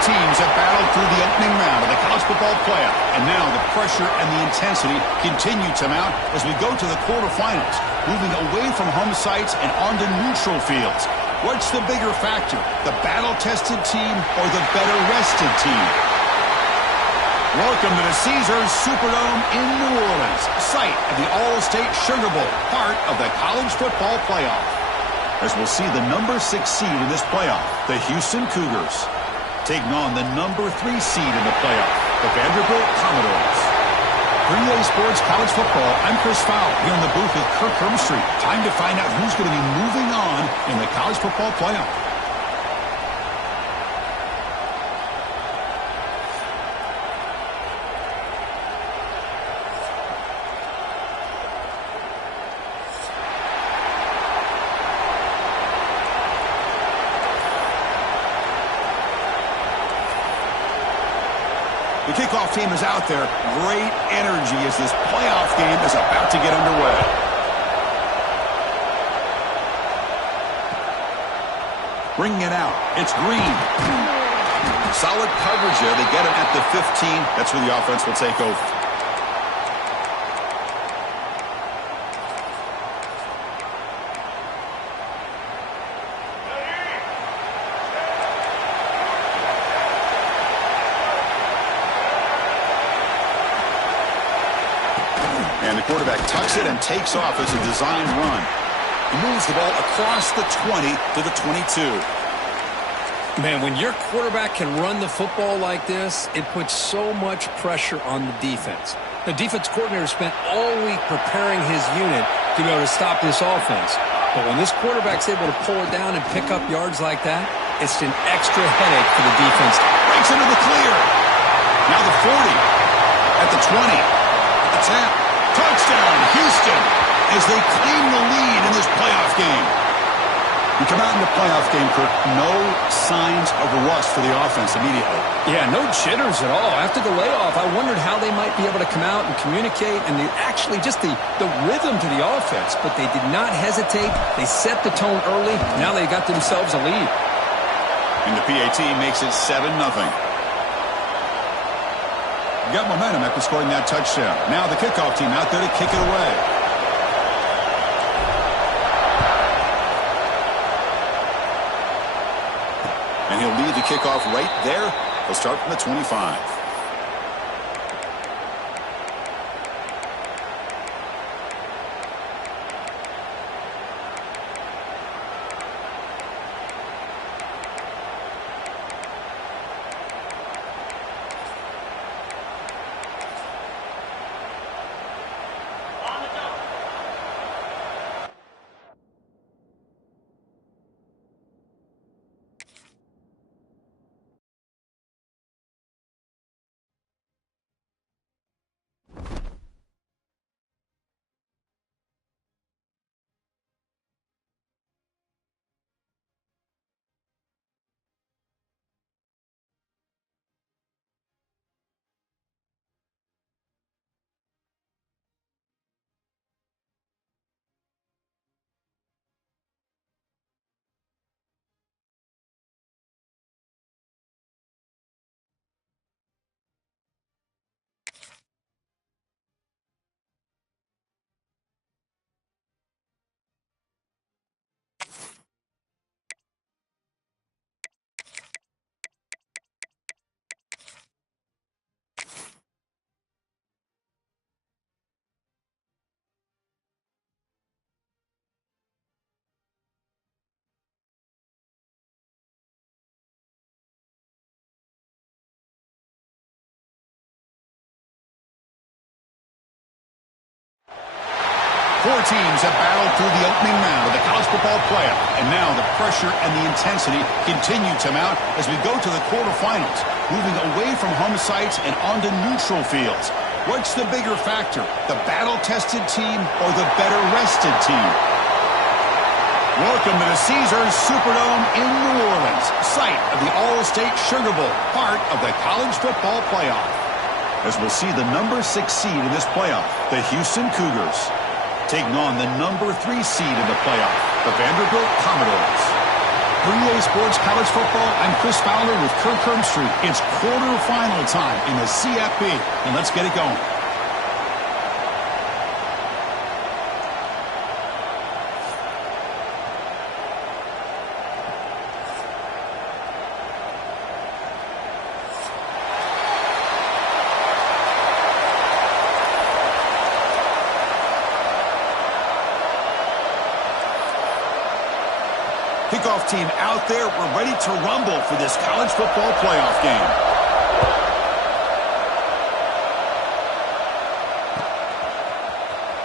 teams have battled through the opening round of the college football playoff, and now the pressure and the intensity continue to mount as we go to the quarterfinals, moving away from home sites and onto neutral fields. What's the bigger factor, the battle-tested team or the better-rested team? Welcome to the Caesars Superdome in New Orleans, site of the Allstate Sugar Bowl, part of the college football playoff. As we'll see the number 6 seed in this playoff, the Houston Cougars, taking on the number 3 seed in the playoff, the Vanderbilt Commodores. For EA Sports College Football, I'm Chris Fowler here in the booth with Kirk Hermstreet. Time to find out who's going to be moving on in the college football playoff. The kickoff team is out there. Great energy as this playoff game is about to get underway. Bringing it out. It's Green. Solid coverage there. They get him at the 15. That's where the offense will take over. And the quarterback tucks it and takes off as a design run. He moves the ball across the 20 to the 22. Man, when your quarterback can run the football like this, it puts so much pressure on the defense. The defense coordinator spent all week preparing his unit to be able to stop this offense. But when this quarterback's able to pull it down and pick up yards like that, it's an extra headache for the defense. Breaks into the clear. Now the 40. At the 20. At the 10. Touchdown, Houston, as they claim the lead in this playoff game. We come out in the playoff game, Kirk, no signs of rust for the offense immediately. Yeah, no jitters at all. After the layoff, I wondered how they might be able to come out and communicate and actually just the rhythm to the offense. But they did not hesitate. They set the tone early. Now they got themselves a lead. And the PAT makes it 7-0. Got momentum after scoring that touchdown. Now the kickoff team out there to kick it away. And he'll lead the kickoff right there. He'll start from the 25. Four teams have battled through the opening round of the college football playoff, and now the pressure and the intensity continue to mount as we go to the quarterfinals, moving away from home sites and onto neutral fields. What's the bigger factor, the battle-tested team or the better-rested team? Welcome to the Caesars Superdome in New Orleans, site of the Allstate Sugar Bowl, part of the college football playoff. As we'll see the number 6 seed in this playoff, the Houston Cougars, taking on the number 3 seed in the playoff, the Vanderbilt Commodores. For EA Sports College Football, I'm Chris Fowler with Kirk Herbstreit. It's quarterfinal time in the CFP, and let's get it going. Kickoff team out there. We're ready to rumble for this college football playoff game.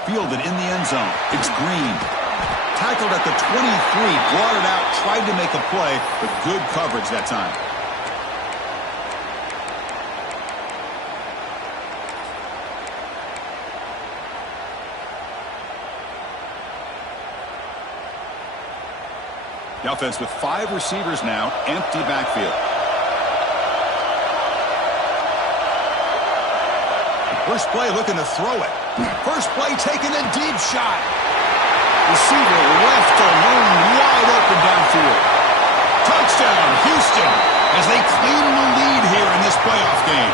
Fielded in the end zone. It's Green. Tackled at the 23. Brought it out. Tried to make a play, but good coverage that time. The offense with 5 receivers now, empty backfield. First play looking to throw it. First play taking a deep shot. Receiver left alone, wide open downfield. Touchdown, Houston, as they claim the lead here in this playoff game.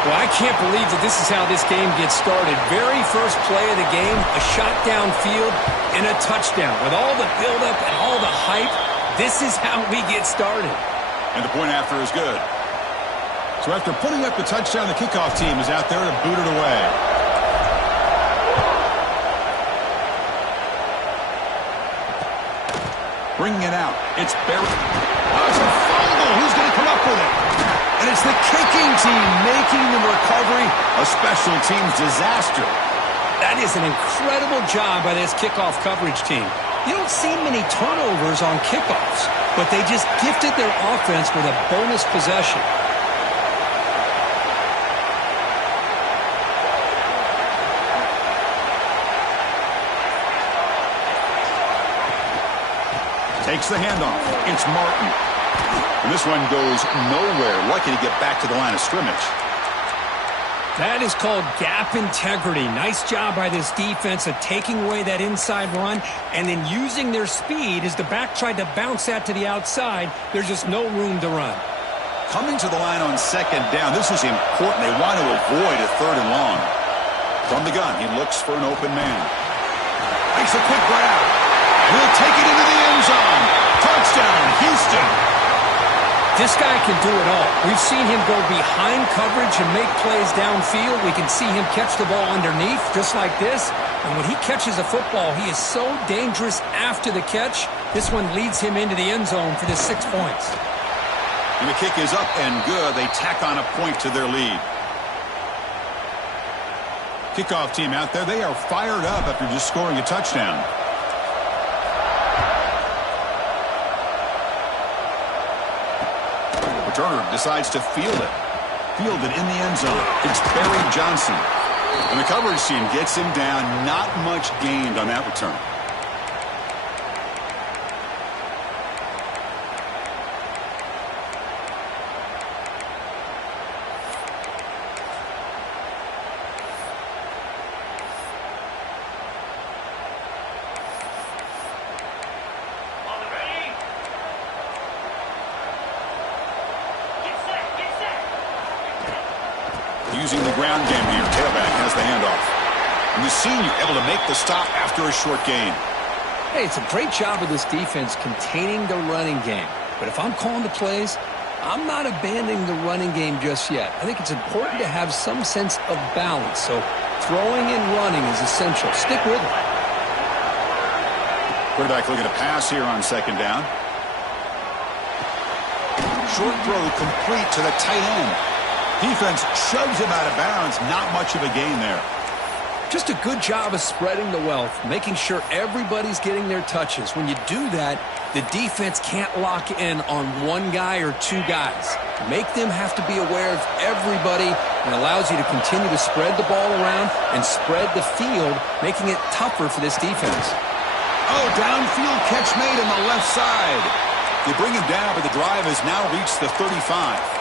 Well, I can't believe that this is how this game gets started. Very first play of the game, a shot downfield and a touchdown. With all the buildup and all the hype, this is how we get started. And the point after is good. So after putting up the touchdown, the kickoff team is out there to boot it away. Bringing it out. It's Barrett. Oh, it's a fumble. Who's going to come up with it? And it's the kicking team making the recovery a special teams disaster. That is an incredible job by this kickoff coverage team. You don't see many turnovers on kickoffs, but they just gifted their offense with a bonus possession. Takes the handoff. It's Martin. And this one goes nowhere. Lucky to get back to the line of scrimmage. That is called gap integrity. Nice job by this defense of taking away that inside run and then using their speed as the back tried to bounce that to the outside. There's just no room to run. Coming to the line on second down, this is important. They want to avoid a third and long. From the gun, he looks for an open man. Makes a quick grab. He'll take it into the end zone. Touchdown, Houston. This guy can do it all. We've seen him go behind coverage and make plays downfield. We can see him catch the ball underneath just like this. And when he catches a football, he is so dangerous after the catch. This one leads him into the end zone for the 6 points. And the kick is up and good. They tack on a point to their lead. Kickoff team out there. They are fired up after just scoring a touchdown. Returner decides to field it. Fielded in the end zone. It's Barry Johnson. And the coverage team gets him down. Not much gained on that return. Using the ground game here. Tailback has the handoff. And the senior able to make the stop after a short gain. Hey, it's a great job of this defense containing the running game. But if I'm calling the plays, I'm not abandoning the running game just yet. I think it's important to have some sense of balance. So throwing and running is essential. Stick with it. Quarterback looking to pass here on second down. Short throw complete to the tight end. Defense shoves him out of bounds. Not much of a gain there. Just a good job of spreading the wealth, making sure everybody's getting their touches. When you do that, the defense can't lock in on one guy or two guys. Make them have to be aware of everybody and allows you to continue to spread the ball around and spread the field, making it tougher for this defense. Oh, downfield catch made on the left side. They bring him down, but the drive has now reached the 35.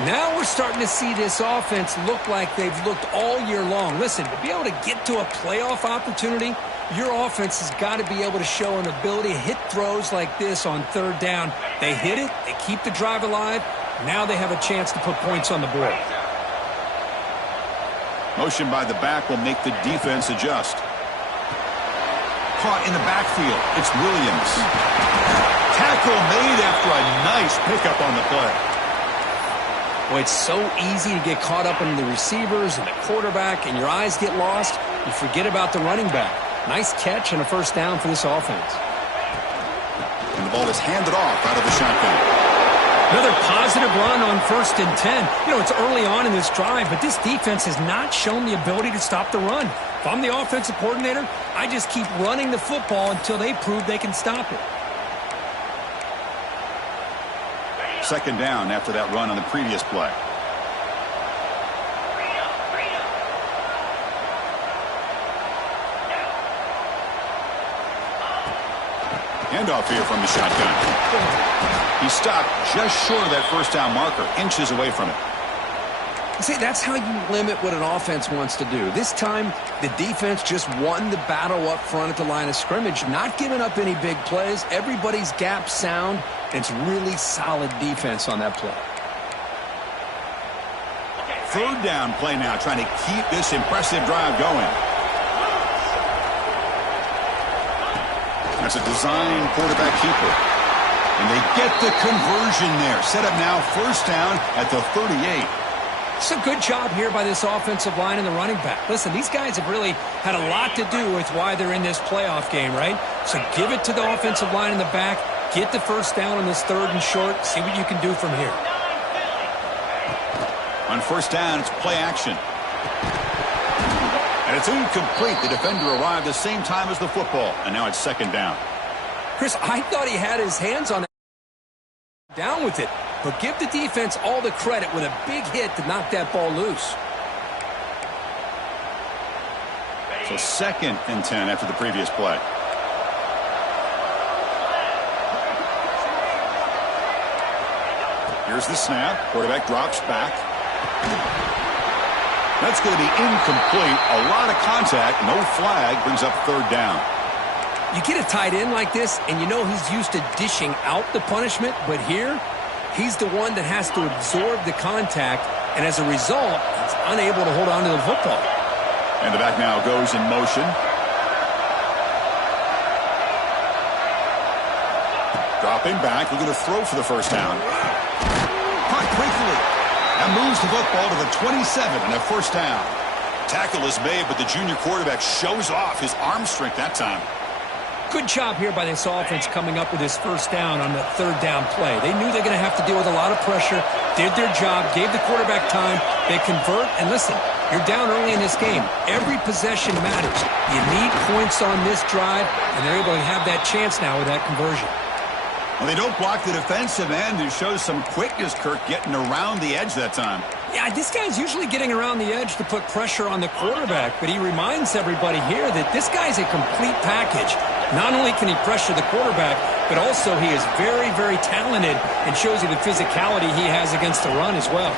Now we're starting to see this offense look like they've looked all year long. Listen, to be able to get to a playoff opportunity, your offense has got to be able to show an ability to hit throws like this on third down. They hit it, they keep the drive alive. Now they have a chance to put points on the board. Motion by the back will make the defense adjust. Caught in the backfield. It's Williams. Tackle made after a nice pickup on the play. Well, it's so easy to get caught up in the receivers and the quarterback, and your eyes get lost. You forget about the running back. Nice catch and a first down for this offense. And the ball is handed off out of the shotgun. Another positive run on 1st and 10. You know, it's early on in this drive, but this defense has not shown the ability to stop the run. If I'm the offensive coordinator, I just keep running the football until they prove they can stop it. Second down after that run on the previous play. Handoff here from the shotgun. He stopped just short of that first down marker, inches away from it. See, that's how you limit what an offense wants to do. This time, the defense just won the battle up front at the line of scrimmage, not giving up any big plays. Everybody's gap sound, and it's really solid defense on that play. Third down play now, trying to keep this impressive drive going. That's a design quarterback keeper. And they get the conversion there. Set up now, first down at the 38. It's a good job here by this offensive line and the running back. Listen, these guys have really had a lot to do with why they're in this playoff game, right? So give it to the offensive line in the back. Get the first down on this third and short. See what you can do from here. On first down, it's play action. And it's incomplete. The defender arrived the same time as the football. And now it's second down. Chris, I thought he had his hands on it. Down with it. But give the defense all the credit with a big hit to knock that ball loose. So second and 10 after the previous play. Here's the snap. Quarterback drops back. That's going to be incomplete. A lot of contact. No flag. Brings up third down. You get a tight end like this, and you know he's used to dishing out the punishment. But here, he's the one that has to absorb the contact. And as a result, he's unable to hold on to the football. And the back now goes in motion. Dropping back. We're going to throw for the first down. Caught quickly. That moves the football to the 27 and a first down. Tackle is made, but the junior quarterback shows off his arm strength that time. Good job here by this offense coming up with his first down on the third down play. They knew they're going to have to deal with a lot of pressure, did their job, gave the quarterback time. They convert, and listen, you're down early in this game. Every possession matters. You need points on this drive, and they're able to have that chance now with that conversion. Well, they don't block the defensive end, who shows some quickness, Kirk, getting around the edge that time. Yeah, this guy's usually getting around the edge to put pressure on the quarterback, but he reminds everybody here that this guy's a complete package. Not only can he pressure the quarterback, but also he is very, very talented and shows you the physicality he has against the run as well.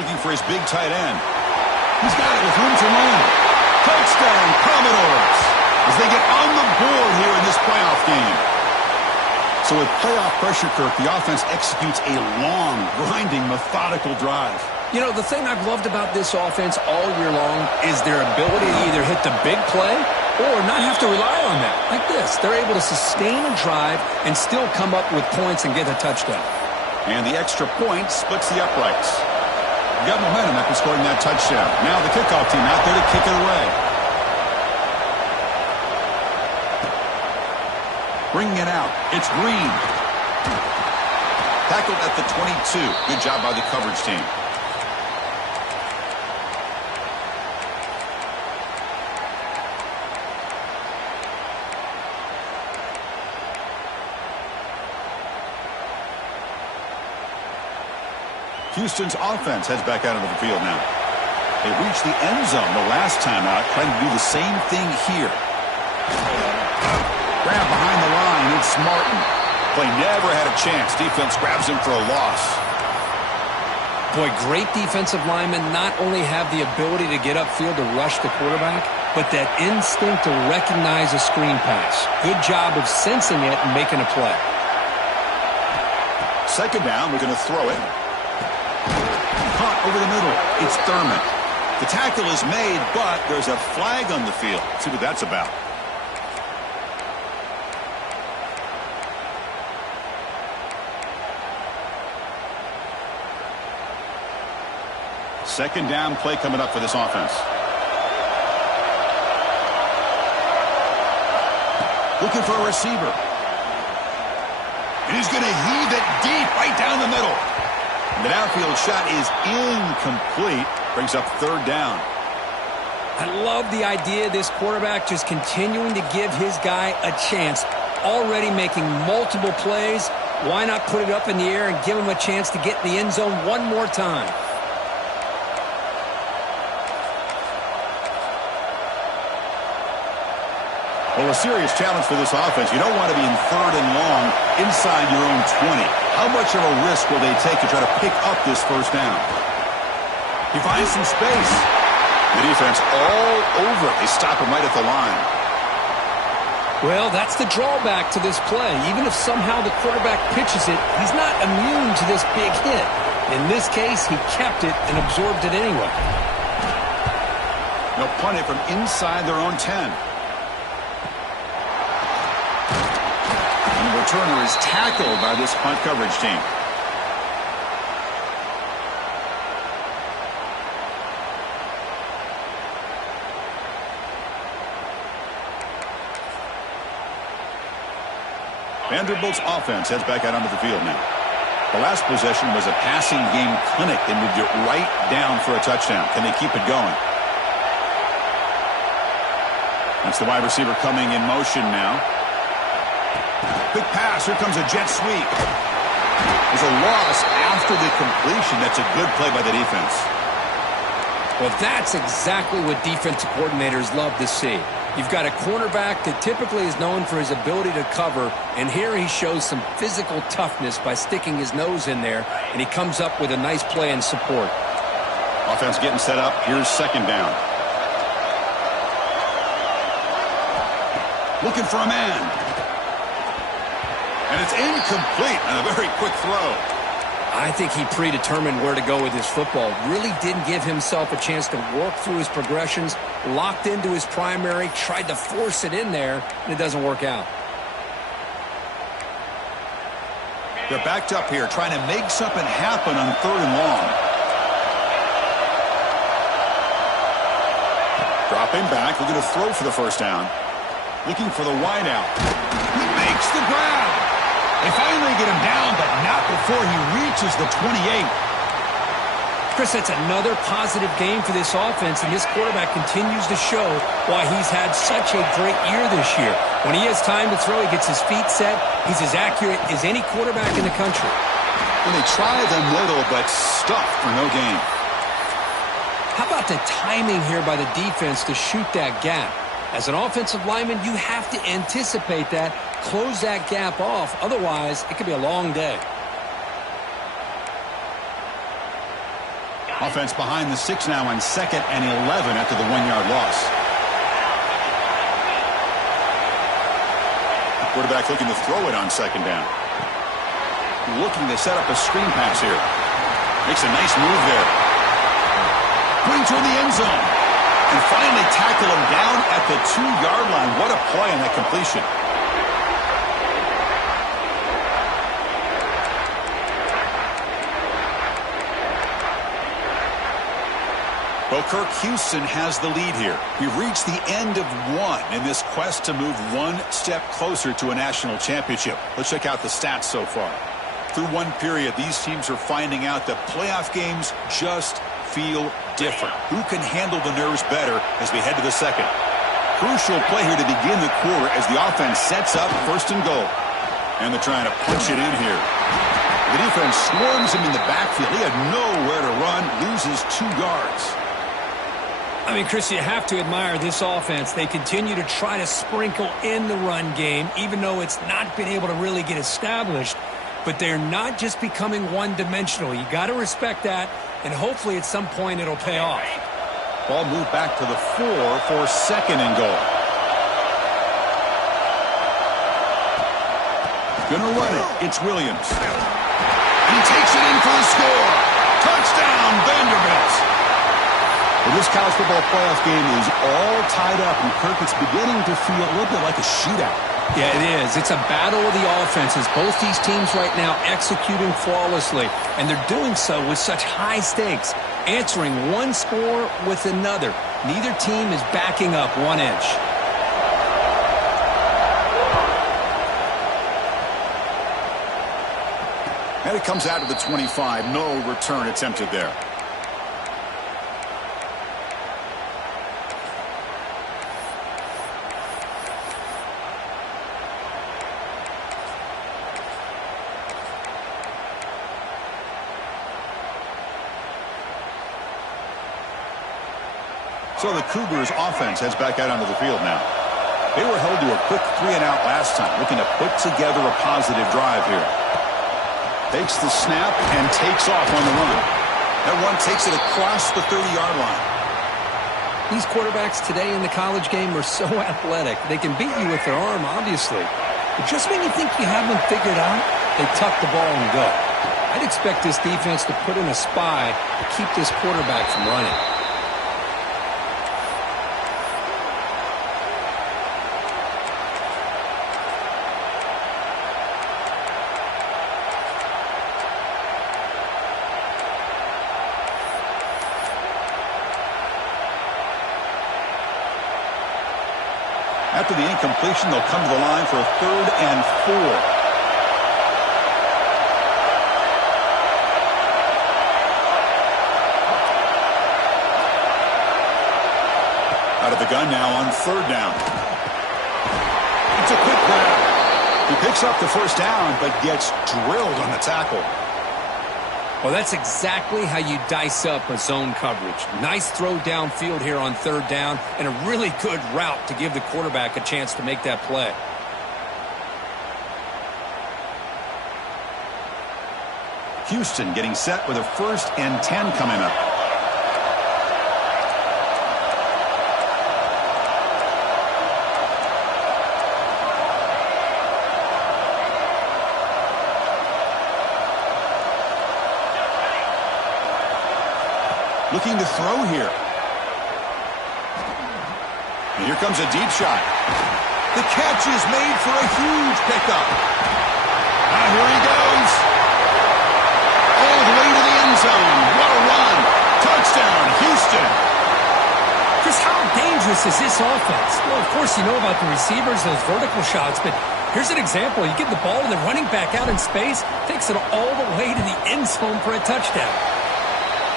Looking for his big tight end. He's got it with room to run. Touchdown, Commodores, as they get on the board here in this playoff game. So with playoff pressure, Kirk, the offense executes a long, grinding, methodical drive. You know, the thing I've loved about this offense all year long is their ability to either hit the big play or not have to rely on that. Like this, they're able to sustain a drive and still come up with points and get a touchdown. And the extra point splits the uprights. You got momentum after scoring that touchdown. Now the kickoff team out there to kick it away. Bringing it out. It's Green. Tackled at the 22. Good job by the coverage team. Houston's offense heads back out into the field now. They reached the end zone the last time out, trying to do the same thing here. Grab behind the line. It's Martin. Play never had a chance. Defense grabs him for a loss. Boy, great defensive linemen not only have the ability to get upfield to rush the quarterback, but that instinct to recognize a screen pass. Good job of sensing it and making a play. Second down, we're going to throw it. Caught over the middle. It's Thurman. The tackle is made, but there's a flag on the field. Let's see what that's about. Second down play coming up for this offense. Looking for a receiver. And he's going to heave it deep right down the middle. The downfield shot is incomplete. Brings up third down. I love the idea of this quarterback just continuing to give his guy a chance. Already making multiple plays. Why not put it up in the air and give him a chance to get in the end zone one more time? Well, a serious challenge for this offense. You don't want to be in third and long inside your own 20. How much of a risk will they take to try to pick up this first down? He finds some space. The defense all over it. They stop him right at the line. Well, that's the drawback to this play. Even if somehow the quarterback pitches it, he's not immune to this big hit. In this case, he kept it and absorbed it anyway. They'll punt it from inside their own 10. Returner is tackled by this punt coverage team. Vanderbilt's offense heads back out onto the field now. The last possession was a passing game clinic. They moved it right down for a touchdown. Can they keep it going? That's the wide receiver coming in motion now. Big pass. Here comes a jet sweep. There's a loss after the completion. That's a good play by the defense. Well, that's exactly what defensive coordinators love to see. You've got a cornerback that typically is known for his ability to cover, and here he shows some physical toughness by sticking his nose in there, and he comes up with a nice play and support. Offense getting set up. Here's second down. Looking for a man. And it's incomplete on a very quick throw. I think he predetermined where to go with his football. Really didn't give himself a chance to work through his progressions. Locked into his primary, tried to force it in there, and it doesn't work out. They're backed up here, trying to make something happen on third and long. Dropping back, looking to throw for the first down. Looking for the wide out. He makes the grab. They finally get him down, but not before he reaches the 28. Chris, that's another positive game for this offense, and this quarterback continues to show why he's had such a great year this year. When he has time to throw, he gets his feet set. He's as accurate as any quarterback in the country. When they try the middle, but stuffed for no gain. How about the timing here by the defense to shoot that gap? As an offensive lineman, you have to anticipate that, close that gap off. Otherwise, it could be a long day. Offense behind the 6 now on 2nd and 11 after the 1-yard loss. Quarterback looking to throw it on second down. Looking to set up a screen pass here. Makes a nice move there. Going toward the end zone. And finally tackle him down at the 2-yard line. What a play on that completion. Well, Kirk, Houston has the lead here. We've reached the end of one in this quest to move one step closer to a national championship. Let's check out the stats so far. Through one period, these teams are finding out that playoff games just feel different. Who can handle the nerves better as we head to the second? Crucial play here to begin the quarter as the offense sets up first and goal. And they're trying to punch it in here. The defense swarms him in the backfield. He had nowhere to run, loses 2 yards. I mean, Chris, you have to admire this offense. They continue to try to sprinkle in the run game, even though it's not been able to really get established. but they're not just becoming one-dimensional. You got to respect that, and hopefully at some point it'll pay off. Ball moved back to the 4 for 2nd and goal. Gonna run it. It's Williams. He takes it in for the score. Touchdown, Vanderbilt. Well, this college football playoff game is all tied up, and Kirk, it's beginning to feel a little bit like a shootout. Yeah, it is. It's a battle of the offenses. Both these teams right now executing flawlessly, and they're doing so with such high stakes, answering one score with another. Neither team is backing up 1 inch. And it comes out to the 25. No return attempted there. So the Cougars offense heads back out onto the field now. They were held to a quick 3-and-out last time, looking to put together a positive drive here. Takes the snap and takes off on the run. That run takes it across the 30-yard line. These quarterbacks today in the college game are so athletic. They can beat you with their arm, obviously. But just when you think you have them figured out, they tuck the ball and go. I'd expect this defense to put in a spy to keep this quarterback from running. After the incompletion, they'll come to the line for a 3rd and 4. Out of the gun now on 3rd down. It's a quick grab. He picks up the 1st down, but gets drilled on the tackle. Well, that's exactly how you dice up a zone coverage. Nice throw downfield here on 3rd down, and a really good route to give the quarterback a chance to make that play. Houston getting set with a 1st and 10 coming up. Looking to throw here. And here comes a deep shot. The catch is made for a huge pickup. Now here he goes. All the way to the end zone. What a run. Touchdown, Houston. Chris, how dangerous is this offense? Well, of course, you know about the receivers, those vertical shots, but here's an example. You give the ball to the running back out in space, takes it all the way to the end zone for a touchdown.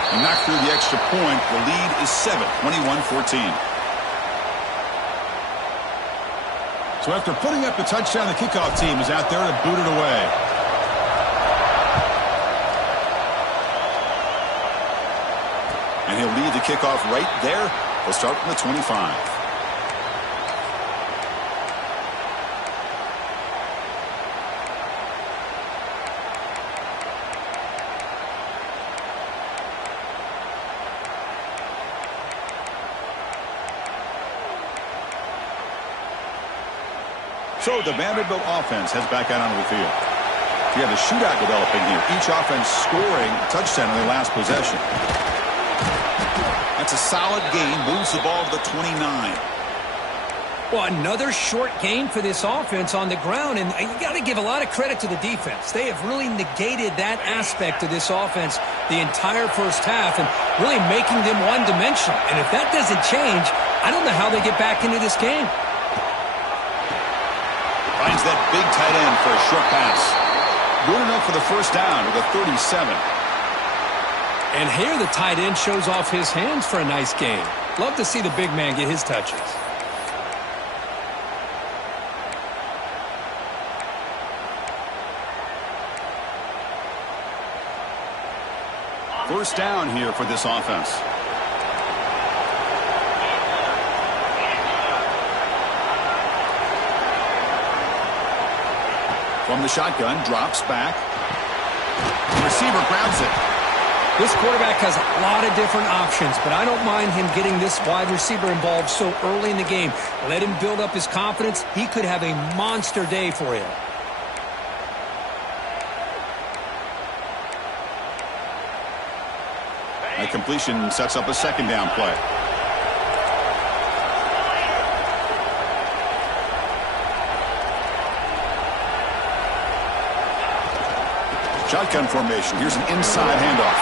And knocked through the extra point. The lead is 7, 21-14. So after putting up the touchdown, the kickoff team is out there to boot it away. And he'll lead the kickoff right there. They'll start from the 25. So the Vanderbilt offense heads back out onto the field. We have a shootout developing here. Each offense scoring a touchdown on their last possession. That's a solid gain. Moves the ball to the 29. Well, another short gain for this offense on the ground, and you got to give a lot of credit to the defense. They have really negated that aspect of this offense the entire first half and really making them one-dimensional. And if that doesn't change, I don't know how they get back into this game. Finds that big tight end for a short pass. Good enough for the 1st down to the 37. And here the tight end shows off his hands for a nice game. Love to see the big man get his touches. First down here for this offense. From From the shotgun, drops back. The receiver grabs it. This quarterback has a lot of different options, but I don't mind him getting this wide receiver involved so early in the game. Let him build up his confidence. He could have a monster day for you. A completion sets up a second down play. Shotgun formation. Here's an inside handoff.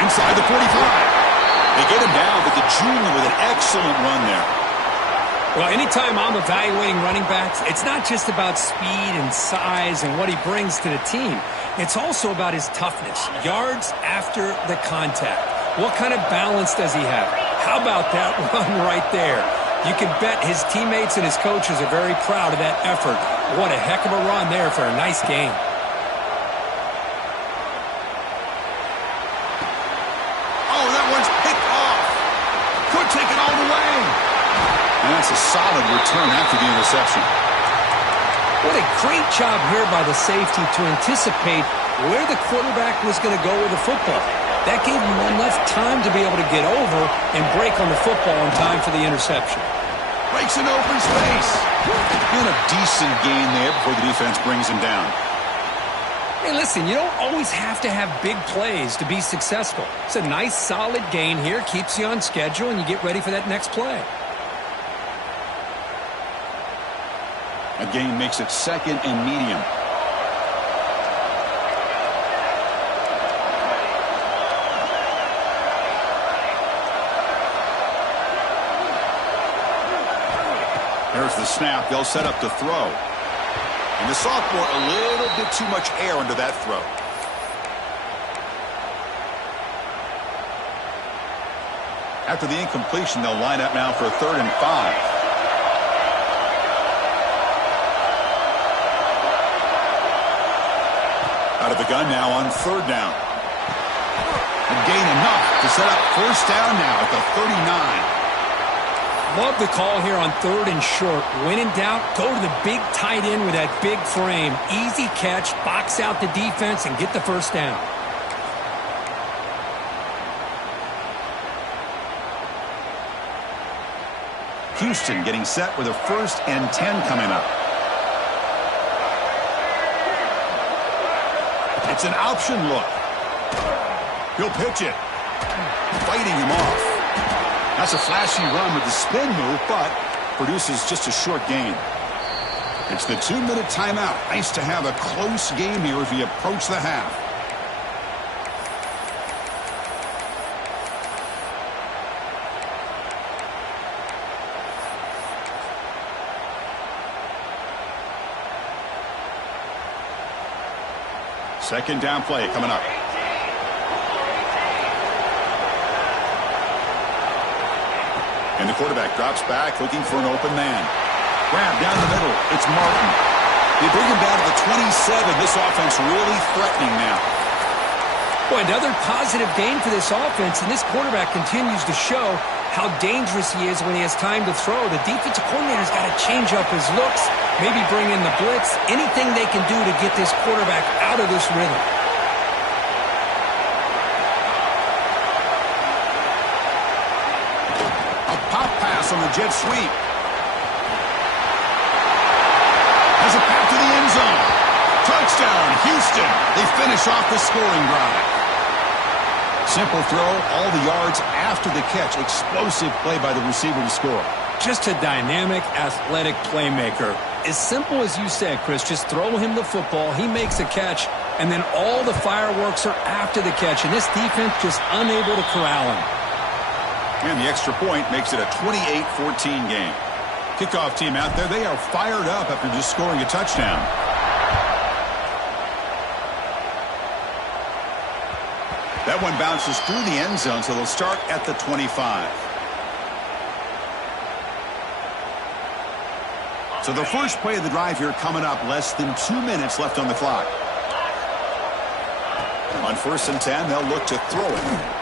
Inside the 45. They get him down, but the junior with an excellent run there. Well, anytime I'm evaluating running backs, it's not just about speed and size and what he brings to the team. It's also about his toughness. Yards after the contact. What kind of balance does he have? How about that run right there? You can bet his teammates and his coaches are very proud of that effort. What a heck of a run there for a nice game. Take it all the way. And that's a solid return after the interception. What a great job here by the safety to anticipate where the quarterback was going to go with the football. That gave him enough time to be able to get over and break on the football in time for the interception. Breaks an open space. And a decent gain there before the defense brings him down. Hey, listen, you don't always have to have big plays to be successful. It's a nice, solid gain here. Keeps you on schedule, and you get ready for that next play. A gain makes it second and medium. There's the snap. They'll set up to throw. And the sophomore, a little bit too much air under that throw. After the incompletion, they'll line up now for a 3rd and 5. Out of the gun now on 3rd down. And gain enough to set up 1st down now at the 39. Love the call here on 3rd and short. When in doubt, go to the big tight end with that big frame. Easy catch, box out the defense, and get the 1st down. Houston getting set with a 1st and 10 coming up. It's an option look. He'll pitch it. Fighting him off. That's a flashy run with the spin move, but produces just a short gain. It's the 2-minute timeout. Nice to have a close game here as we approach the half. Second down play coming up. And the quarterback drops back, looking for an open man. Grab down the middle. It's Martin. They bring him down to the 27. This offense really threatening now. Boy, another positive gain for this offense, and this quarterback continues to show how dangerous he is when he has time to throw. The defensive coordinator's got to change up his looks, maybe bring in the blitz, anything they can do to get this quarterback out of this rhythm. On the jet sweep. Has a pass to the end zone. Touchdown, Houston. They finish off the scoring drive. Simple throw, all the yards after the catch. Explosive play by the receiver to score. Just a dynamic, athletic playmaker. As simple as you said, Chris, just throw him the football. He makes a catch, and then all the fireworks are after the catch. And this defense just unable to corral him. And the extra point makes it a 28-14 game. Kickoff team out there, they are fired up after just scoring a touchdown. That one bounces through the end zone, so they'll start at the 25. So the first play of the drive here coming up, less than 2 minutes left on the clock. On 1st and 10, they'll look to throw it.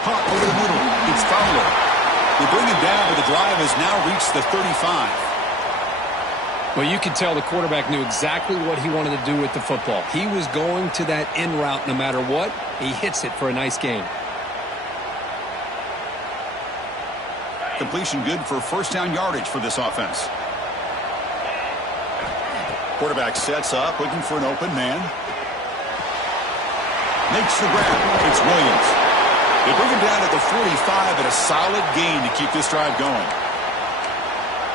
Hot over the middle. It's Fowler. They bring him down, but the drive has now reached the 35. Well, you could tell the quarterback knew exactly what he wanted to do with the football. He was going to that in route no matter what. He hits it for a nice gain. Completion good for first down yardage for this offense. Quarterback sets up, looking for an open man. Makes the grab. It's Williams. They bring him down at the 45 at a solid gain to keep this drive going.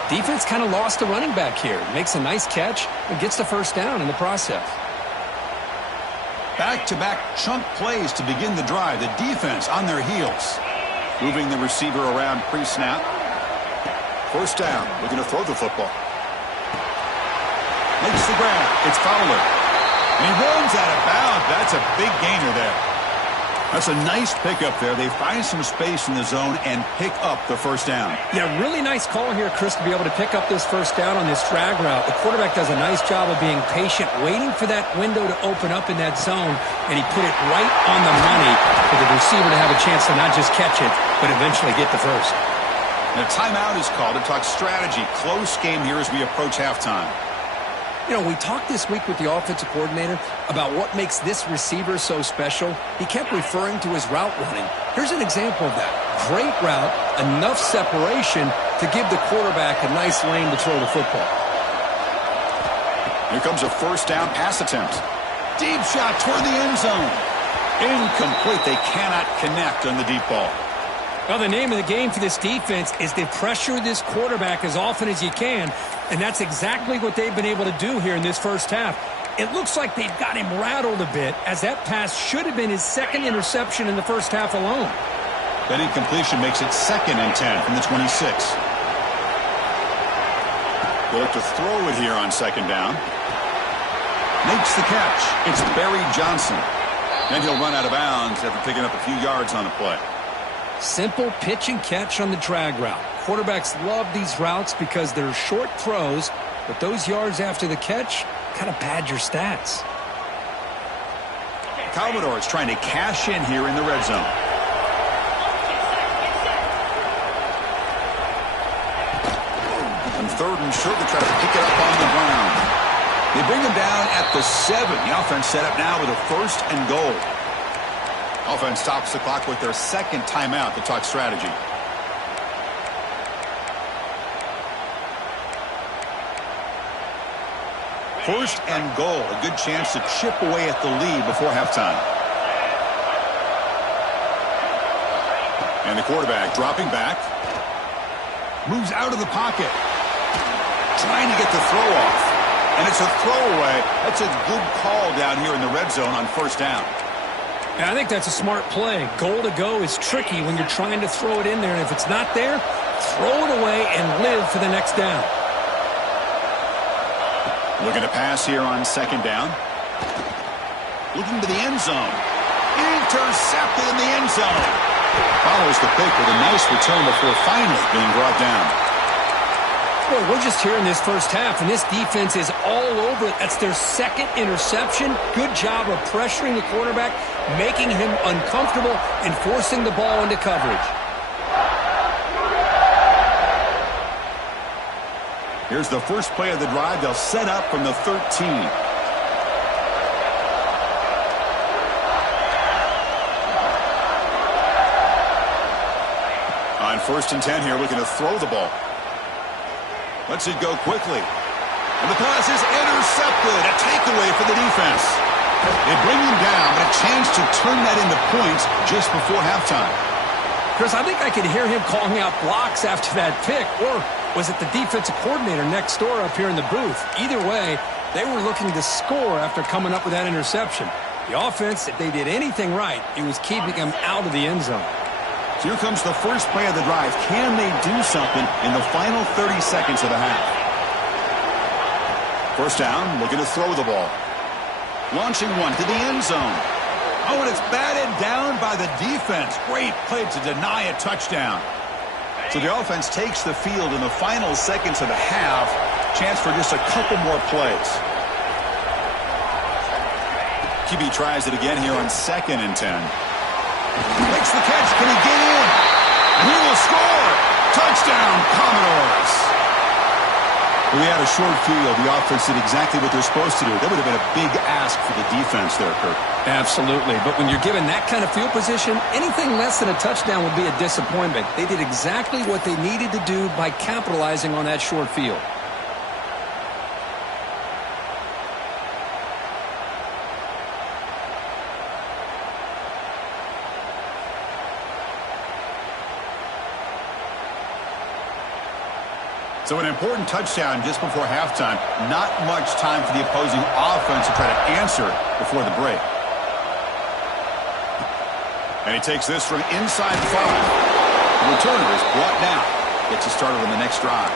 Defense kind of lost the running back here. Makes a nice catch and gets the first down in the process. Back-to-back chunk plays to begin the drive. The defense on their heels. Moving the receiver around pre-snap. First down. Looking to throw the football. Makes the grab. It's Fowler. And he runs out of bounds. That's a big gainer there. That's a nice pickup there. They find some space in the zone and pick up the first down. Yeah, really nice call here, Chris, to be able to pick up this first down on this drag route. The quarterback does a nice job of being patient, waiting for that window to open up in that zone, and he put it right on the money for the receiver to have a chance to not just catch it, but eventually get the first. And a timeout is called to talk strategy. Close game here as we approach halftime. You know, we talked this week with the offensive coordinator about what makes this receiver so special. He kept referring to his route running. Here's an example of that. Great route, enough separation to give the quarterback a nice lane to throw the football. Here comes a first down pass attempt. Deep shot toward the end zone. Incomplete. They cannot connect on the deep ball. Well, the name of the game for this defense is to pressure this quarterback as often as you can, and that's exactly what they've been able to do here in this first half. It looks like they've got him rattled a bit, as that pass should have been his second interception in the first half alone. That incompletion makes it 2nd and 10 from the 26. They look to throw it here on 2nd down. Makes the catch. It's Barry Johnson. Then he'll run out of bounds after picking up a few yards on the play. Simple pitch and catch on the drag route. Quarterbacks love these routes because they're short throws, but those yards after the catch kind of pad your stats. Commodores trying to cash in here in the red zone. And 3rd and short, they try to pick it up on the ground. They bring him down at the 7. The offense set up now with a 1st and goal. Offense stops the clock with their 2nd timeout to talk strategy. First and goal. A good chance to chip away at the lead before halftime. And the quarterback dropping back. Moves out of the pocket. Trying to get the throw off. And it's a throwaway. That's a good call down here in the red zone on 1st down. I think that's a smart play. Goal to go is tricky when you're trying to throw it in there. And if it's not there, throw it away and live for the next down. Looking to pass here on 2nd down. Looking to the end zone. Intercepted in the end zone. Follows the pick with a nice return before finally being brought down. Boy, we're just here in this first half, and this defense is all over it. That's their 2nd interception. Good job of pressuring the quarterback, making him uncomfortable, and forcing the ball into coverage. Here's the first play of the drive. They'll set up from the 13. On 1st and 10 here, looking to throw the ball. Lets it go quickly. And the pass is intercepted. A takeaway for the defense. They bring him down, but a chance to turn that into points just before halftime. Chris, I think I could hear him calling out blocks after that pick. Or was it the defensive coordinator next door up here in the booth? Either way, they were looking to score after coming up with that interception. The offense, if they did anything right, it was keeping them out of the end zone. So here comes the first play of the drive. Can they do something in the final 30 seconds of the half? First down, looking to throw the ball. Launching one to the end zone. Oh, and it's batted down by the defense. Great play to deny a touchdown. So the offense takes the field in the final seconds of the half. Chance for just a couple more plays. QB tries it again here on 2nd and 10. Makes the catch. Can he get in? And he will score. Touchdown, Commodores. Well, they had a short field. The offense did exactly what they're supposed to do. That would have been a big ask for the defense there, Kirk. Absolutely. But when you're given that kind of field position, anything less than a touchdown would be a disappointment. They did exactly what they needed to do by capitalizing on that short field. So an important touchdown just before halftime. Not much time for the opposing offense to try to answer before the break. And he takes this from inside the 5. The returner is brought down. Gets us started on the next drive.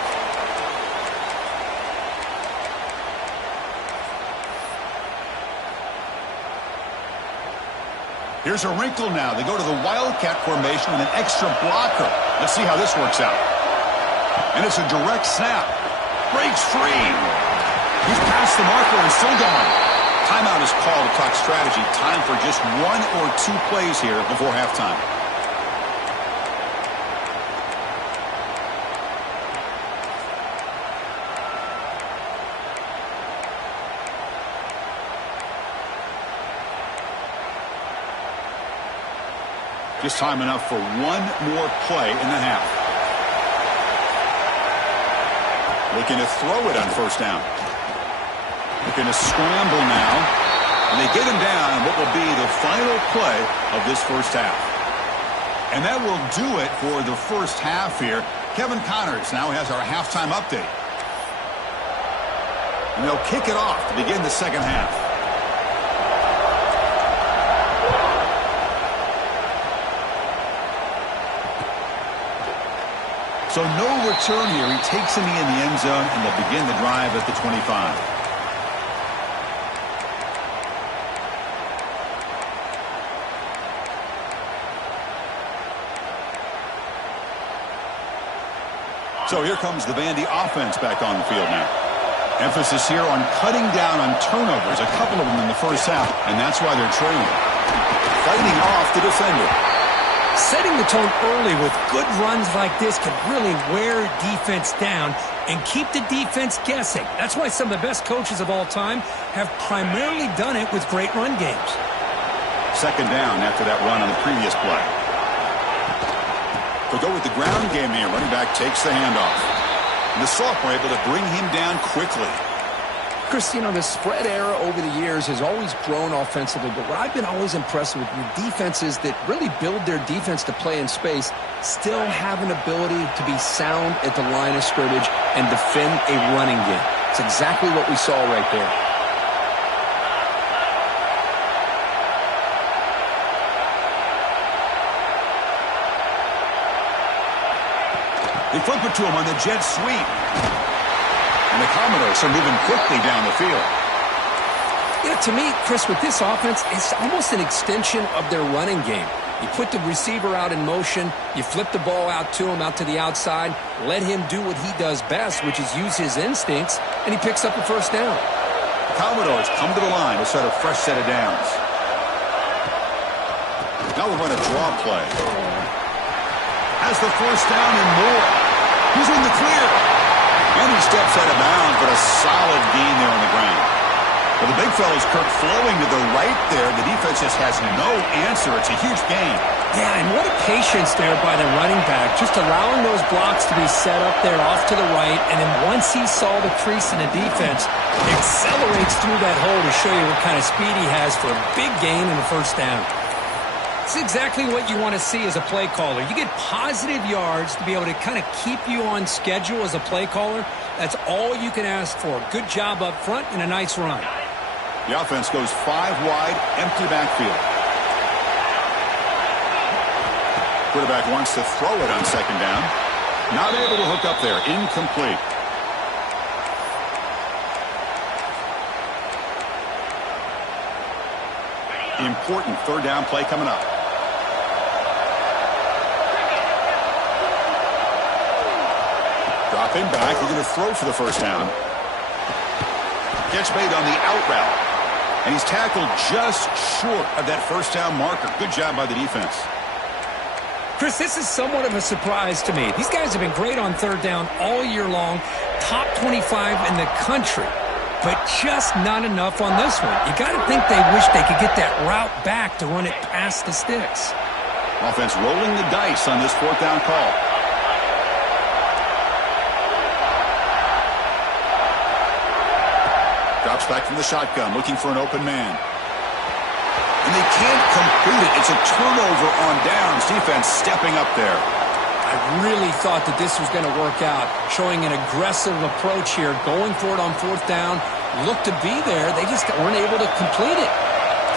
Here's a wrinkle now. They go to the Wildcat formation with an extra blocker. Let's see how this works out. And it's a direct snap. Breaks free. He's past the marker and still going. Timeout is called to talk strategy. Time for just 1 or 2 plays here before halftime. Just time enough for 1 more play in the half. Looking to throw it on first down. Looking to scramble now. And they get him down on what will be the final play of this first half. And that will do it for the first half here. Kevin Connors now has our halftime update. And they'll kick it off to begin the second half. So no return here. He takes him in the end zone, and they'll begin the drive at the 25. So here comes the Vandy offense back on the field now. Emphasis here on cutting down on turnovers, a couple of them in the first half, and that's why they're trailing. Fighting off the defender. Setting the tone early with good runs like this can really wear defense down and keep the defense guessing. That's why some of the best coaches of all time have primarily done it with great run games. Second down after that run on the previous play. They'll go with the ground game here. Running back takes the handoff. And the sophomore able to bring him down quickly. Chris, you know, the spread era over the years has always grown offensively, but what I've been always impressed with defenses that really build their defense to play in space still have an ability to be sound at the line of scrimmage and defend a running game. It's exactly what we saw right there. They flip it to him on the jet sweep. And the Commodores are moving quickly down the field. You know, to me, Chris, with this offense, it's almost an extension of their running game. You put the receiver out in motion, you flip the ball out to him, out to the outside, let him do what he does best, which is use his instincts, and he picks up the first down. The Commodores come to the line to start a fresh set of downs. Now we'll run a draw play. Has the first down and more. He's in the clear. And he steps out of bounds, but a solid gain there on the ground. Well, the big fellow's Kirk flowing to the right there. The defense just has no answer. It's a huge gain. Yeah, and what a patience there by the running back, just allowing those blocks to be set up there off to the right, and then once he saw the crease in the defense, accelerates through that hole to show you what kind of speed he has for a big gain in the first down. It's exactly what you want to see as a play caller. You get positive yards to be able to kind of keep you on schedule as a play caller. That's all you can ask for. Good job up front and a nice run. The offense goes 5 wide, empty backfield. Quarterback wants to throw it on second down. Not able to hook up there. Incomplete. Important third down play coming up. Drop him back. We're going to throw for the first down. Catch made on the out route. And he's tackled just short of that first down marker. Good job by the defense. Chris, this is somewhat of a surprise to me. These guys have been great on third down all year long, top 25 in the country, but just not enough on this one. You got to think they wish they could get that route back to run it past the sticks. Offense rolling the dice on this fourth down call. Drops back from the shotgun, looking for an open man. And they can't complete it. It's a turnover on downs. Defense stepping up there. I really thought that this was going to work out, showing an aggressive approach here, going for it on fourth down. Looked to be there. They just weren't able to complete it.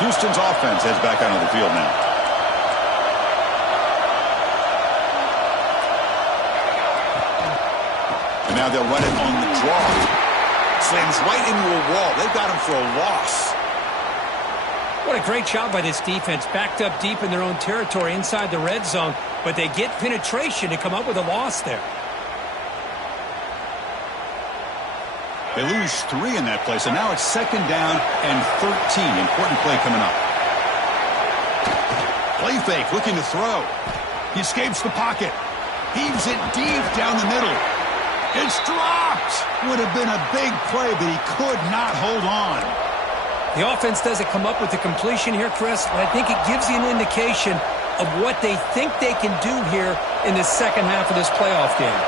Houston's offense heads back onto the field now. And now they'll run it on the draw. Slams right into a wall. They've got him for a loss. What a great job by this defense. Backed up deep in their own territory inside the red zone, but they get penetration to come up with a loss there. They lose 3 in that play, so now it's second down and 13. Important play coming up. Play fake, looking to throw. He escapes the pocket. Heaves it deep down the middle. It's dropped. Would have been a big play, but he could not hold on. The offense doesn't come up with the completion here, Chris, but I think it gives you an indication of what they think they can do here in the second half of this playoff game.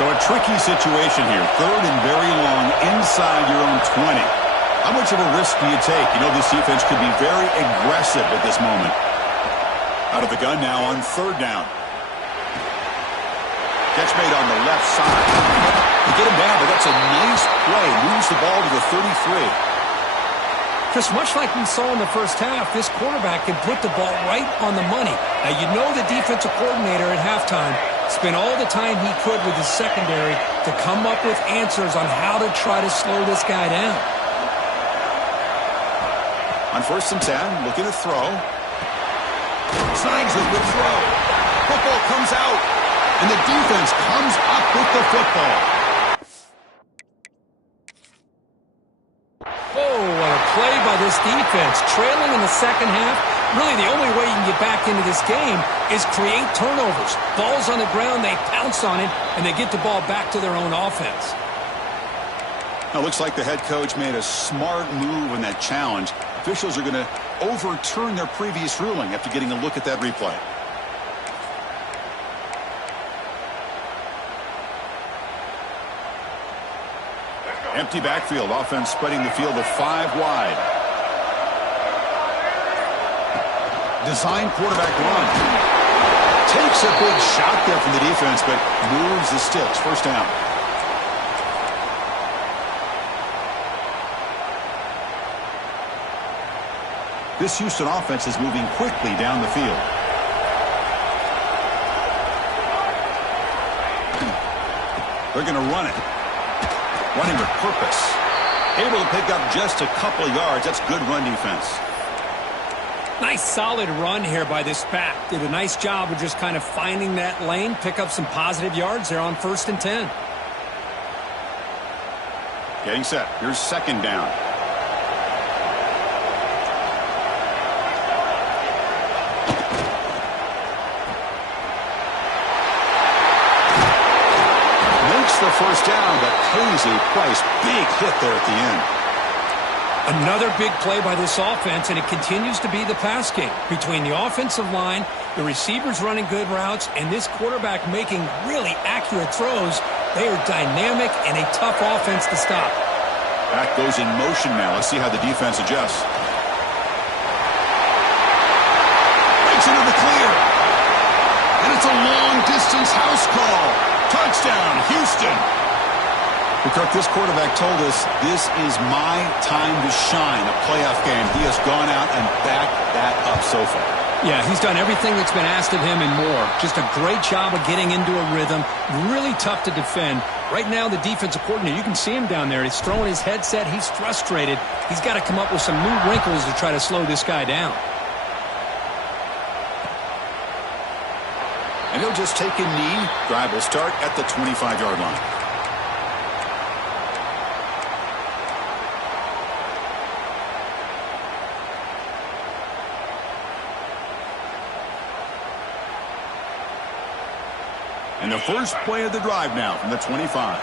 So a tricky situation here. Third and very long inside your own 20. How much of a risk do you take? You know this defense could be very aggressive at this moment. Out of the gun now on third down. Catch made on the left side. To get him down, but that's a nice play. Moves the ball to the 33. Just much like we saw in the first half, this quarterback can put the ball right on the money. Now, you know the defensive coordinator at halftime spent all the time he could with his secondary to come up with answers on how to try to slow this guy down. On first and 10, looking to throw. Snags with the throw. Football comes out, and the defense comes up with the football. What a play by this defense. Trailing in the second half, really the only way you can get back into this game is create turnovers. Ball's on the ground, they pounce on it, and they get the ball back to their own offense. Now, looks like the head coach made a smart move in that challenge. Officials are going to overturn their previous ruling after getting a look at that replay. Empty backfield. Offense spreading the field to 5 wide. Design quarterback run. Takes a big shot there from the defense, but moves the sticks. First down. This Houston offense is moving quickly down the field. They're going to run it. Running with purpose. Able to pick up just a couple of yards. That's good run defense. Nice solid run here by this back. Did a nice job of just kind of finding that lane, pick up some positive yards there on first and 10. Getting set. Here's second down. The first down, but pays a price. Big hit there at the end. Another big play by this offense, and it continues to be the pass game. Between the offensive line, the receivers running good routes, and this quarterback making really accurate throws, they are dynamic and a tough offense to stop. Back goes in motion now. Let's see how the defense adjusts. Breaks into the clear. And it's a long-distance house call. Touchdown, Houston. Kirk, this quarterback told us this is my time to shine, a playoff game. He has gone out and backed that up so far. Yeah, he's done everything that's been asked of him and more. Just a great job of getting into a rhythm. Really tough to defend. Right now, the defensive coordinator, you can see him down there. He's throwing his headset. He's frustrated. He's got to come up with some new wrinkles to try to slow this guy down. And he'll just take a knee. Drive will start at the 25-yard line. And the first play of the drive now from the 25.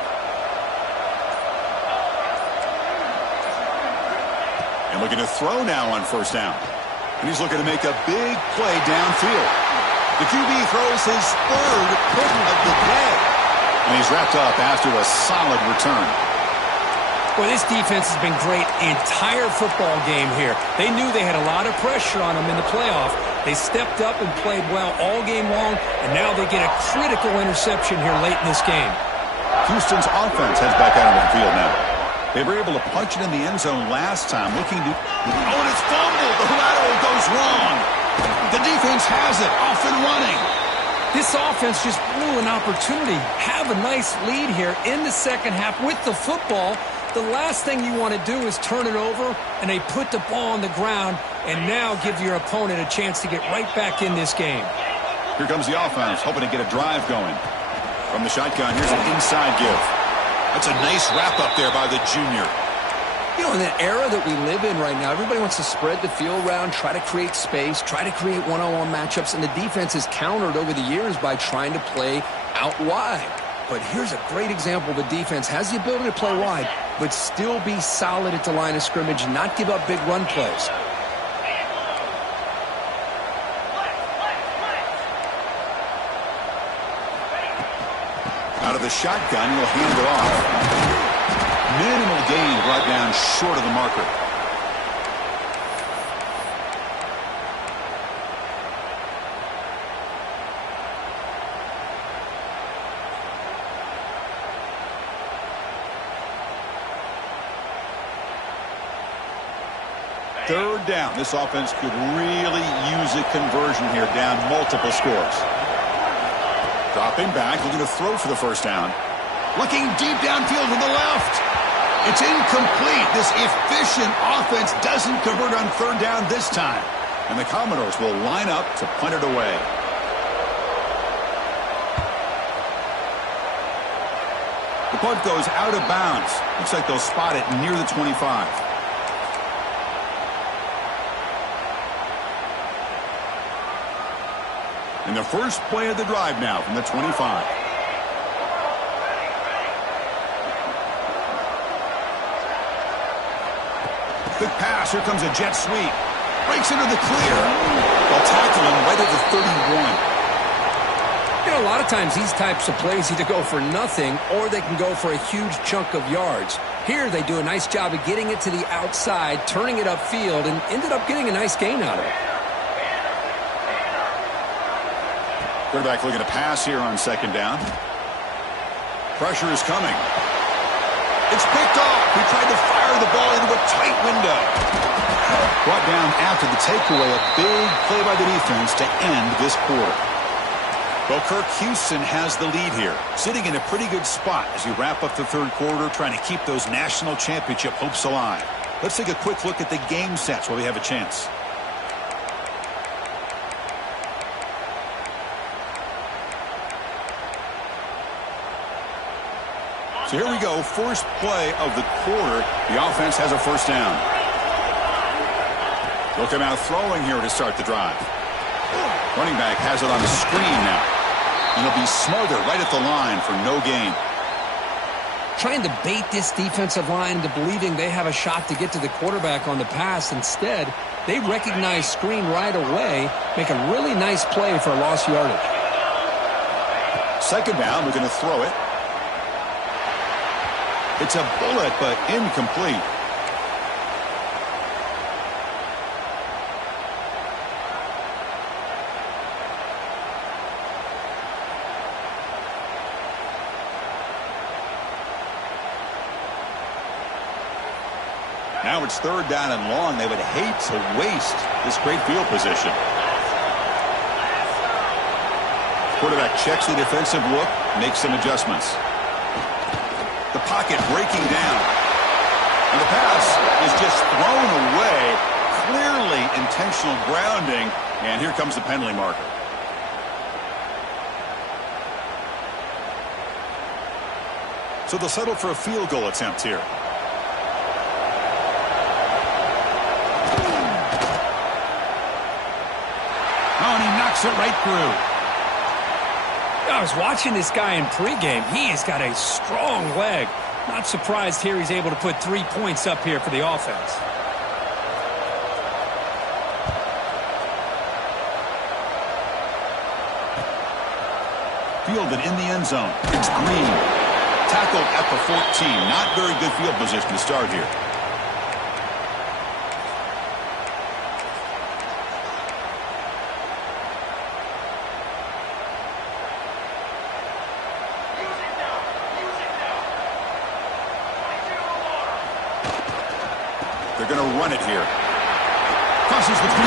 And looking to throw now on first down. And he's looking to make a big play downfield. The QB throws his third pick of the day. And he's wrapped up after a solid return. Well, this defense has been great the entire football game here. They knew they had a lot of pressure on them in the playoff. They stepped up and played well all game long, and now they get a critical interception here late in this game. Houston's offense heads back out onto the field now. They were able to punch it in the end zone last time, looking to... Oh, and it's fumbled. The lateral goes wrong. The defense has it, off and running. This offense just blew an opportunity. Have a nice lead here in the second half with the football. The last thing you want to do is turn it over, and they put the ball on the ground and now give your opponent a chance to get right back in this game. Here comes the offense, hoping to get a drive going. From the shotgun, here's an inside give. That's a nice wrap-up there by the junior. You know, in the era that we live in right now, everybody wants to spread the field around, try to create space, try to create one-on-one matchups, and the defense has countered over the years by trying to play out wide. But here's a great example. The defense has the ability to play wide, but still be solid at the line of scrimmage and not give up big run plays. Out of the shotgun, he'll hand it off. Minimal gain brought down short of the marker. Third down. This offense could really use a conversion here, down multiple scores. Dropping back, looking to throw for the first down. Looking deep downfield to the left. It's incomplete. This efficient offense doesn't convert on third down this time. And the Commodores will line up to punt it away. The punt goes out of bounds. Looks like they'll spot it near the 25. And the first play of the drive now from the 25. Quick pass. Here comes a jet sweep. Breaks into the clear. They'll tackle him right at the 31. You know, a lot of times these types of plays either go for nothing or they can go for a huge chunk of yards. Here they do a nice job of getting it to the outside, turning it upfield, and ended up getting a nice gain out of it. Quarterback looking to pass here on second down. Pressure is coming. It's picked off. He tried to fire the ball into a tight window. Brought down after the takeaway. A big play by the defense to end this quarter. Well, Kirk, Houston has the lead here, sitting in a pretty good spot as we wrap up the third quarter, trying to keep those national championship hopes alive. Let's take a quick look at the game sets while we have a chance. So here we go, first play of the quarter. The offense has a first down. They'll come out throwing here to start the drive. Running back has it on the screen now. And he'll be smothered right at the line for no gain. Trying to bait this defensive line into believing they have a shot to get to the quarterback on the pass. Instead, they recognize screen right away, make a really nice play for lost yardage. Second down, we're going to throw it. It's a bullet, but incomplete. Now it's third down and long. They would hate to waste this great field position. Quarterback checks the defensive look, makes some adjustments. The pocket breaking down. And the pass is just thrown away. Clearly intentional grounding. And here comes the penalty marker. So they'll settle for a field goal attempt here. Oh, and he knocks it right through. I was watching this guy in pregame. He has got a strong leg. Not surprised here he's able to put 3 points up here for the offense. Fielded in the end zone. It's Green. Tackled at the 14. Not very good field position to start here. They're going to run it here. Crosses the 25.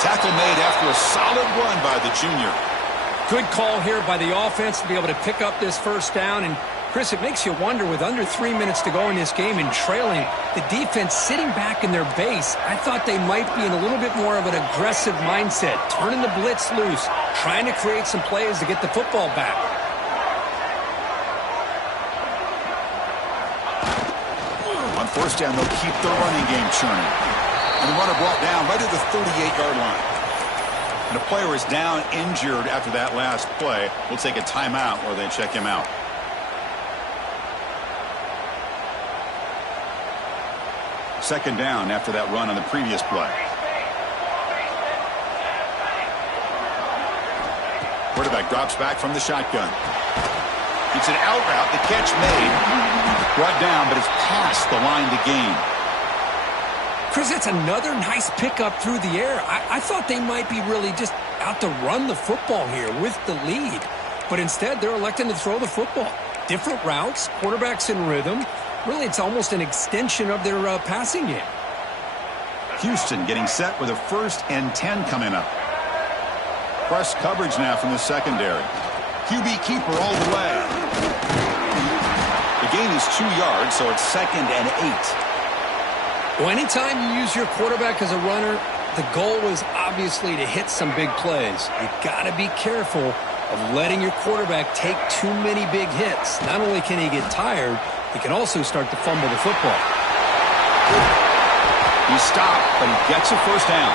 Tackle made after a solid run by the junior. Good call here by the offense to be able to pick up this first down. And, Chris, it makes you wonder, with under 3 minutes to go in this game and trailing, the defense sitting back in their base, I thought they might be in a little bit more of an aggressive mindset, turning the blitz loose, trying to create some plays to get the football back. On first down, they'll keep their running game churning. And the runner brought down right at the 38-yard line. And a player is down injured after that last play. We'll take a timeout where they check him out. Second down after that run on the previous play. Quarterback drops back from the shotgun. It's an out route. The catch made. Brought down, but it's past the line to gain. Chris, that's another nice pickup through the air. I thought they might be really just out to run the football here with the lead. But instead, they're electing to throw the football. Different routes, quarterbacks in rhythm. Really, it's almost an extension of their passing game. Houston getting set with a 1st and 10 coming up. Press coverage now from the secondary. QB keeper all the way. The gain is 2 yards, so it's 2nd and 8. Well, anytime you use your quarterback as a runner, the goal is obviously to hit some big plays. You got to be careful of letting your quarterback take too many big hits. Not only can he get tired, he can also start to fumble the football. He stopped, but he gets a first down.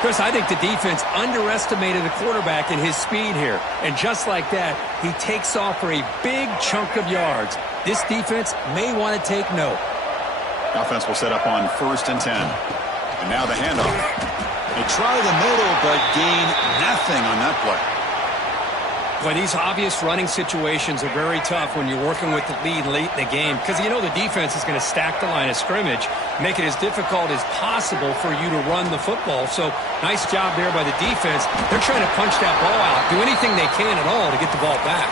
Chris, I think the defense underestimated the quarterback and his speed here. And just like that, he takes off for a big chunk of yards. This defense may want to take note. Offense will set up on 1st and 10. And now the handoff. They try the middle, but gain nothing on that play. Boy, these obvious running situations are very tough when you're working with the lead late in the game, because you know the defense is going to stack the line of scrimmage, make it as difficult as possible for you to run the football. So nice job there by the defense. They're trying to punch that ball out, do anything they can at all to get the ball back.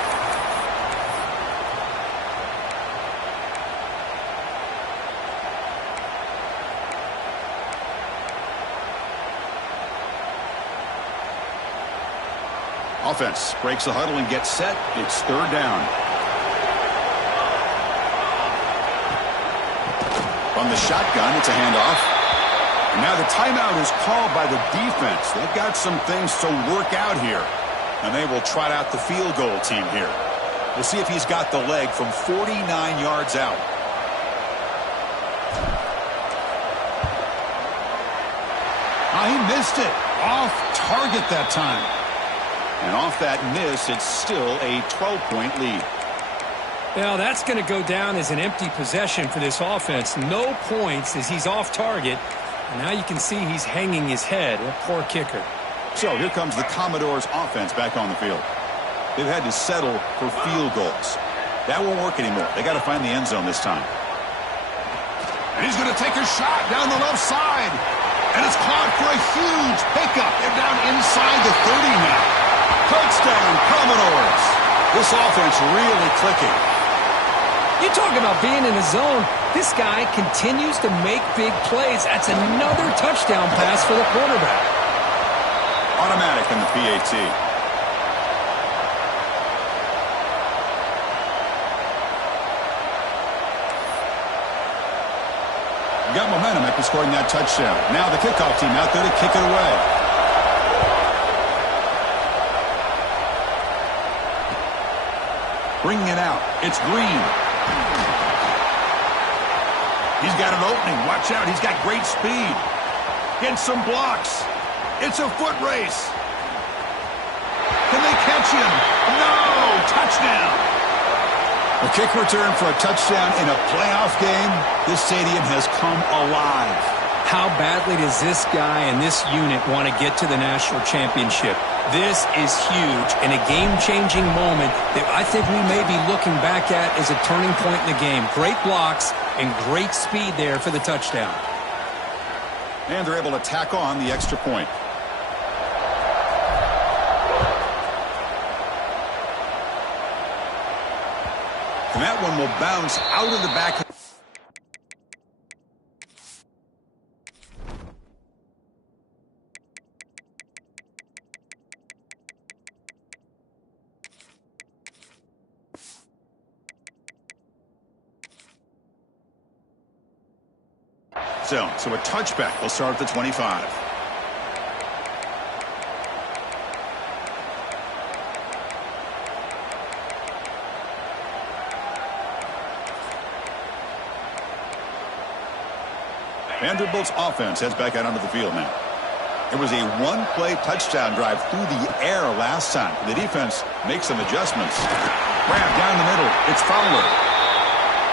Offense breaks the huddle and gets set. It's 3rd down. From the shotgun, it's a handoff. And now the timeout is called by the defense. They've got some things to work out here. And they will trot out the field goal team here. We'll see if he's got the leg from 49 yards out. He missed it. Off target that time. And off that miss, it's still a 12-point lead. Well, that's going to go down as an empty possession for this offense. No points as he's off target. And now you can see he's hanging his head. A poor kicker. So here comes the Commodores offense back on the field. They've had to settle for field goals. That won't work anymore. They got to find the end zone this time. And he's going to take a shot down the left side. And it's caught for a huge pickup. They're down inside the 30 now. Touchdown, Commodores. This offense really clicking. You talk about being in the zone. This guy continues to make big plays. That's another touchdown pass for the quarterback. Automatic in the PAT. Got momentum after scoring that touchdown. Now the kickoff team out there to kick it away. Bringing it out. It's Green. He's got an opening. Watch out. He's got great speed. Gets some blocks. It's a foot race. completion. No! Touchdown! A kick return for a touchdown in a playoff game. This stadium has come alive. How badly does this guy and this unit want to get to the national championship? This is huge and a game-changing moment that I think we may be looking back at as a turning point in the game. Great blocks and great speed there for the touchdown. And they're able to tack on the extra point. And that one will bounce out of the back. So a touchback will start at the 25. Vanderbilt's offense heads back out onto the field now. It was a one-play touchdown drive through the air last time. The defense makes some adjustments. Grab down the middle. It's Fowler.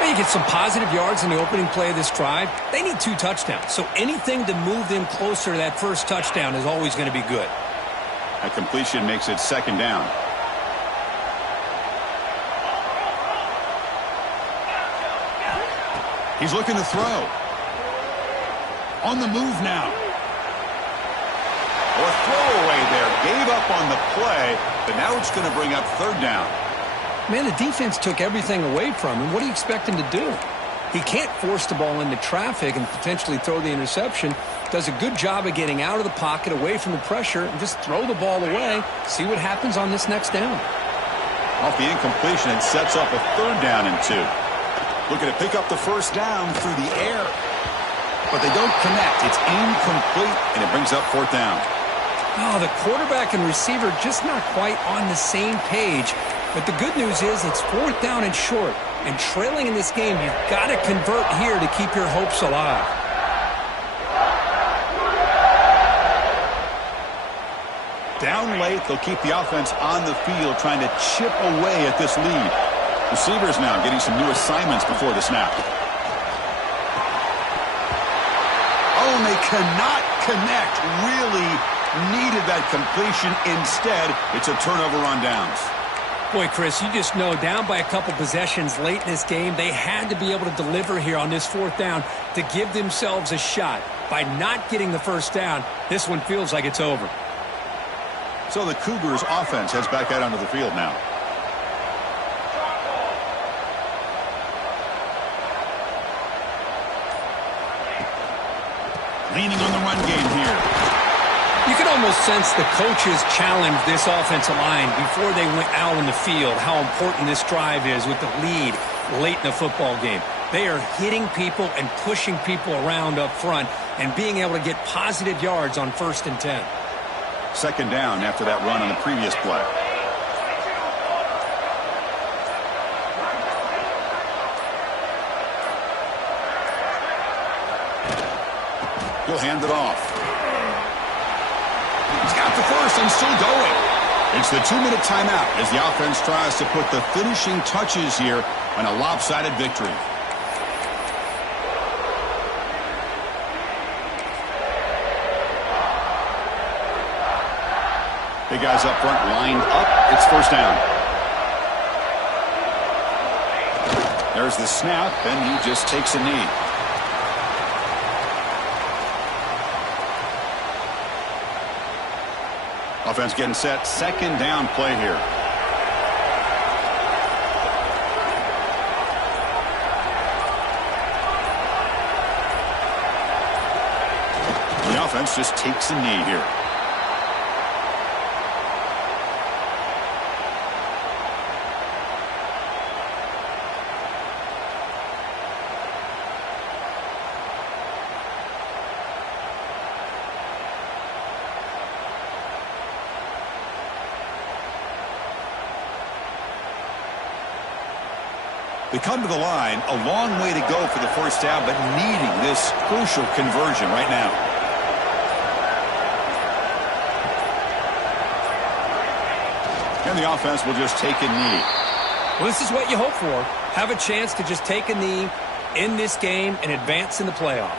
You get some positive yards in the opening play of this drive. They need 2 touchdowns, so anything to move them closer to that first touchdown is always going to be good. A completion makes it second down. He's looking to throw. On the move now. Or throwaway there. Gave up on the play, but now it's going to bring up third down. Man, the defense took everything away from him. What do you expect him to do? He can't force the ball into traffic and potentially throw the interception. Does a good job of getting out of the pocket, away from the pressure, and just throw the ball away. See what happens on this next down. Off the incompletion, it sets up a third down and 2. Looking to pick up the first down through the air. But they don't connect. It's incomplete, and it brings up fourth down. Oh, the quarterback and receiver just not quite on the same page. But the good news is it's fourth down and short. And trailing in this game, you've got to convert here to keep your hopes alive. Down late, they'll keep the offense on the field trying to chip away at this lead. Receivers now getting some new assignments before the snap. Oh, and they cannot connect. Really needed that completion. Instead, it's a turnover on downs. Boy, Chris, you just know down by a couple possessions late in this game, they had to be able to deliver here on this fourth down to give themselves a shot. By not getting the first down, this one feels like it's over. So the Cougars offense heads back out onto the field now. Leaning on the run game here. You can almost sense the coaches challenged this offensive line before they went out on the field, how important this drive is with the lead late in the football game. They are hitting people and pushing people around up front and being able to get positive yards on 1st and 10. Second down after that run on the previous play. He'll hand it off. He's got the first and still going. It's the 2-minute timeout as the offense tries to put the finishing touches here on a lopsided victory. Big guys up front lined up. It's first down. There's the snap, and he just takes a knee. Offense getting set. Second down play here. The offense just takes a knee here. They come to the line, a long way to go for the first down, but needing this crucial conversion right now. And the offense will just take a knee. Well, this is what you hope for. Have a chance to just take a knee in this game and advance in the playoff.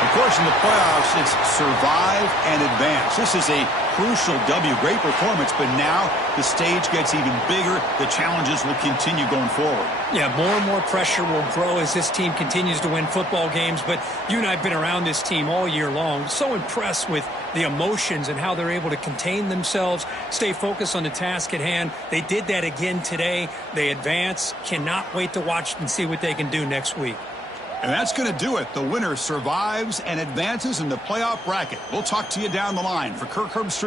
Of course, in the playoffs, it's survive and advance. This is a crucial W. Great performance, but now the stage gets even bigger. The challenges will continue going forward. Yeah, more and more pressure will grow as this team continues to win football games. But you and I have been around this team all year long. So impressed with the emotions and how they're able to contain themselves, stay focused on the task at hand. They did that again today. They advance. Cannot wait to watch and see what they can do next week. And that's going to do it. The winner survives and advances in the playoff bracket. We'll talk to you down the line. For Kirk Herbstreit.